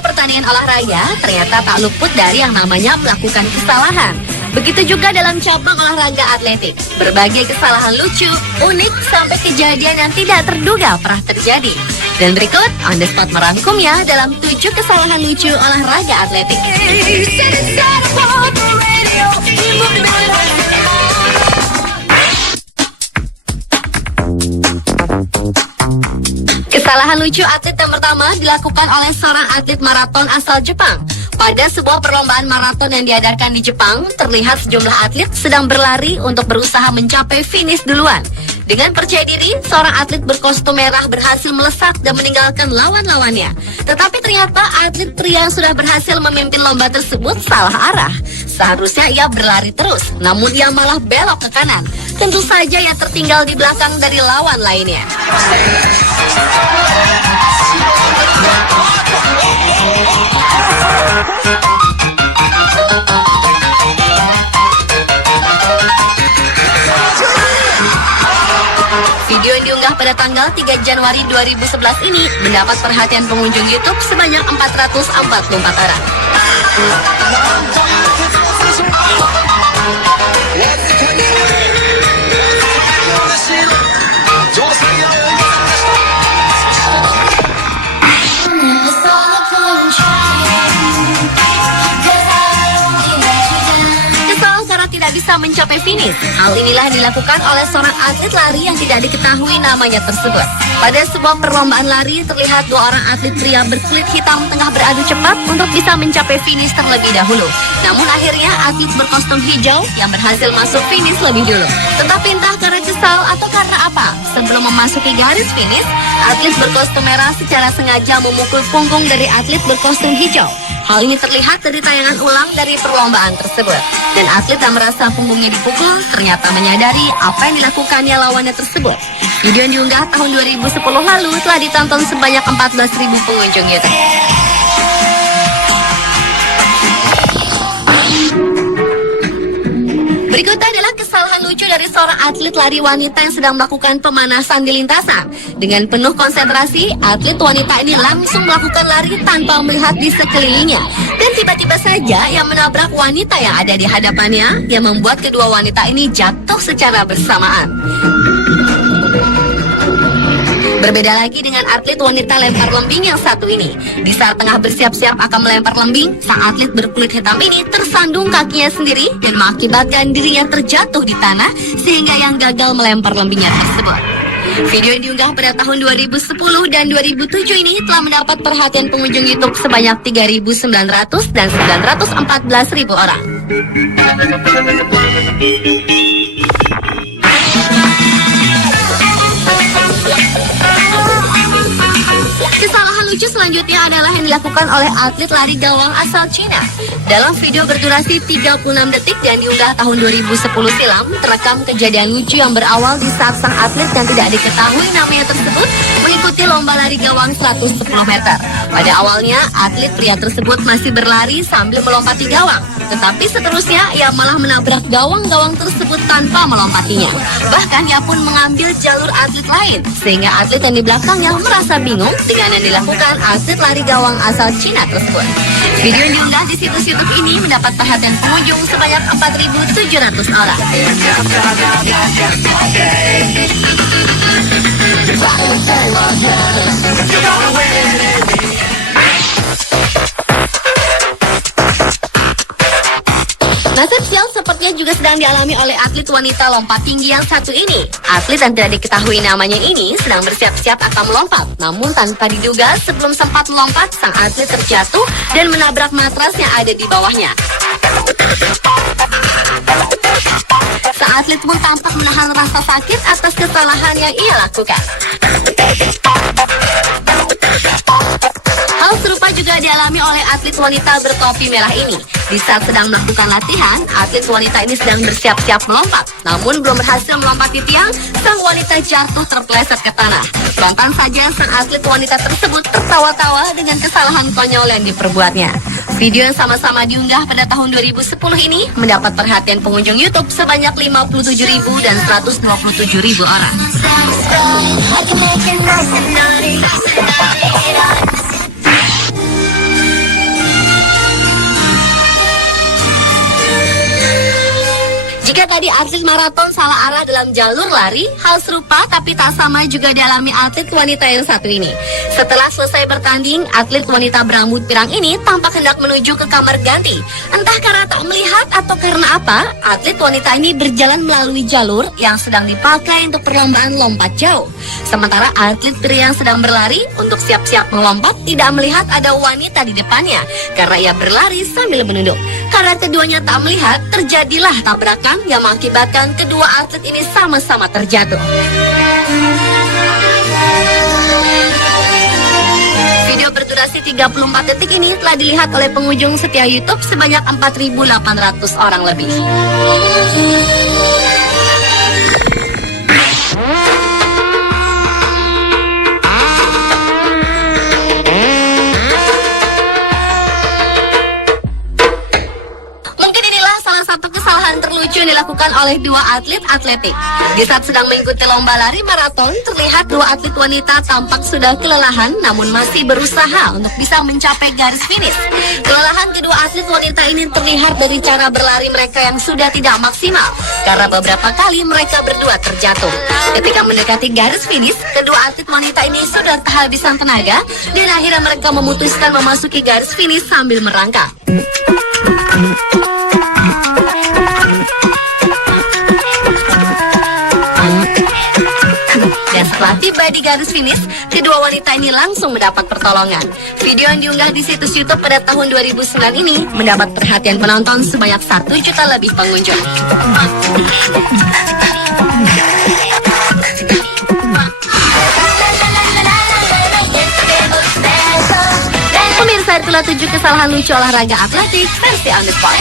sebuah pertandingan olahraga, ternyata tak luput dari yang namanya melakukan kesalahan. Begitu juga dalam cabang olahraga atletik. Berbagai kesalahan lucu, unik, sampai kejadian yang tidak terduga pernah terjadi. Dan berikut On The Spot merangkumnya dalam 7 kesalahan lucu olahraga atletik. Kesalahan lucu atlet yang pertama dilakukan oleh seorang atlet maraton asal Jepang. Pada sebuah perlombaan maraton yang diadakan di Jepang, terlihat sejumlah atlet sedang berlari untuk berusaha mencapai finish duluan. Dengan percaya diri, seorang atlet berkostum merah berhasil melesat dan meninggalkan lawan-lawannya. Tetapi ternyata atlet pria yang sudah berhasil memimpin lomba tersebut salah arah. Seharusnya ia berlari terus, namun ia malah belok ke kanan. Tentu saja ia tertinggal di belakang dari lawan lainnya. Video yang diunggah pada tanggal 3 Januari 2011 ini mendapat perhatian pengunjung YouTube sebanyak 444 orang. Tidak bisa mencapai finish. Hal inilah dilakukan oleh seorang atlet lari yang tidak diketahui namanya tersebut. Pada sebuah perlombaan lari, terlihat 2 orang atlet pria berkulit hitam tengah beradu cepat untuk bisa mencapai finish terlebih dahulu. Namun akhirnya atlet berkostum hijau yang berhasil masuk finish lebih dulu. Tetapi entah karena kesal atau karena apa, sebelum memasuki garis finish, atlet berkostum merah secara sengaja memukul punggung dari atlet berkostum hijau. Hal ini terlihat dari tayangan ulang dari perlombaan tersebut. Dan atlet yang merasa punggungnya dipukul ternyata menyadari apa yang dilakukannya lawannya tersebut. Video yang diunggah tahun 2010 lalu telah ditonton sebanyak 14.000 pengunjung YouTube. Berikutnya adalah kesalahan lucu dari seorang atlet lari wanita yang sedang melakukan pemanasan di lintasan. Dengan penuh konsentrasi, atlet wanita ini langsung melakukan lari tanpa melihat di sekelilingnya. Dan tiba-tiba saja ia menabrak wanita yang ada di hadapannya, yang membuat kedua wanita ini jatuh secara bersamaan. Berbeda lagi dengan atlet wanita lempar lembing yang satu ini. Di saat tengah bersiap-siap akan melempar lembing, sang atlet berkulit hitam ini tersandung kakinya sendiri dan mengakibatkan dirinya terjatuh di tanah sehingga yang gagal melempar lembingnya tersebut. Video yang diunggah pada tahun 2010 dan 2007 ini telah mendapat perhatian pengunjung YouTube sebanyak 3.900 dan 914.000 orang. Kesalahan lucu selanjutnya adalah yang dilakukan oleh atlet lari gawang asal Cina. Dalam video berdurasi 36 detik dan diunggah tahun 2010 silam, terekam kejadian lucu yang berawal di saat sang atlet yang tidak diketahui namanya tersebut mengikuti lomba lari gawang 110 meter. Pada awalnya, atlet pria tersebut masih berlari sambil melompati gawang. Tetapi seterusnya, ia malah menabrak gawang-gawang tersebut tanpa melompatinya. Bahkan ia pun mengambil jalur atlet lain, sehingga atlet yang di belakangnya merasa bingung dengan yang dilakukan atlet lari gawang asal Cina tersebut. Video yang diunggah di situs YouTube ini mendapat perhatian pengunjung sebanyak 4.700 orang. Nasib sial sepertinya juga sedang dialami oleh atlet wanita lompat tinggi yang satu ini. Atlet yang tidak diketahui namanya ini sedang bersiap-siap akan melompat. Namun tanpa diduga sebelum sempat melompat, sang atlet terjatuh dan menabrak matras yang ada di bawahnya. Sang atlet pun tampak menahan rasa sakit atas kesalahan yang ia lakukan. Hal serupa juga dialami oleh atlet wanita bertopi merah ini. Di saat sedang melakukan latihan, atlet wanita ini sedang bersiap-siap melompat. Namun belum berhasil melompati tiang, sang wanita jatuh terpeleset ke tanah. Spontan saja sang atlet wanita tersebut tertawa-tawa dengan kesalahan konyol yang diperbuatnya. Video yang sama-sama diunggah pada tahun 2010 ini mendapat perhatian pengunjung YouTube sebanyak 57.000 dan 127.000 orang. Jika tadi atlet maraton salah arah dalam jalur lari, hal serupa tapi tak sama juga dialami atlet wanita yang satu ini. Setelah selesai bertanding, atlet wanita berambut pirang ini tampak hendak menuju ke kamar ganti. Entah karena tak melihat atau karena apa, atlet wanita ini berjalan melalui jalur yang sedang dipakai untuk perlombaan lompat jauh. Sementara atlet pria yang sedang berlari untuk siap-siap melompat tidak melihat ada wanita di depannya karena ia berlari sambil menunduk. Karena keduanya tak melihat, terjadilah tabrakan yang mengakibatkan kedua atlet ini sama-sama terjatuh. Video berdurasi 34 detik ini telah dilihat oleh pengunjung setia YouTube sebanyak 4.800 orang lebih. Terlucu yang dilakukan oleh dua atlet atletik. Di saat sedang mengikuti lomba lari maraton, terlihat dua atlet wanita tampak sudah kelelahan namun masih berusaha untuk bisa mencapai garis finish. Kelelahan kedua atlet wanita ini terlihat dari cara berlari mereka yang sudah tidak maksimal karena beberapa kali mereka berdua terjatuh. Ketika mendekati garis finish, kedua atlet wanita ini sudah kehabisan tenaga dan akhirnya mereka memutuskan memasuki garis finish sambil merangkak. Dan setelah tiba di garis finish, kedua wanita ini langsung mendapat pertolongan. Video yang diunggah di situs YouTube pada tahun 2009 ini mendapat perhatian penonton sebanyak 1 juta lebih pengunjung. Pemirsa, itulah 7 kesalahan lucu olahraga atletik versi on the spot.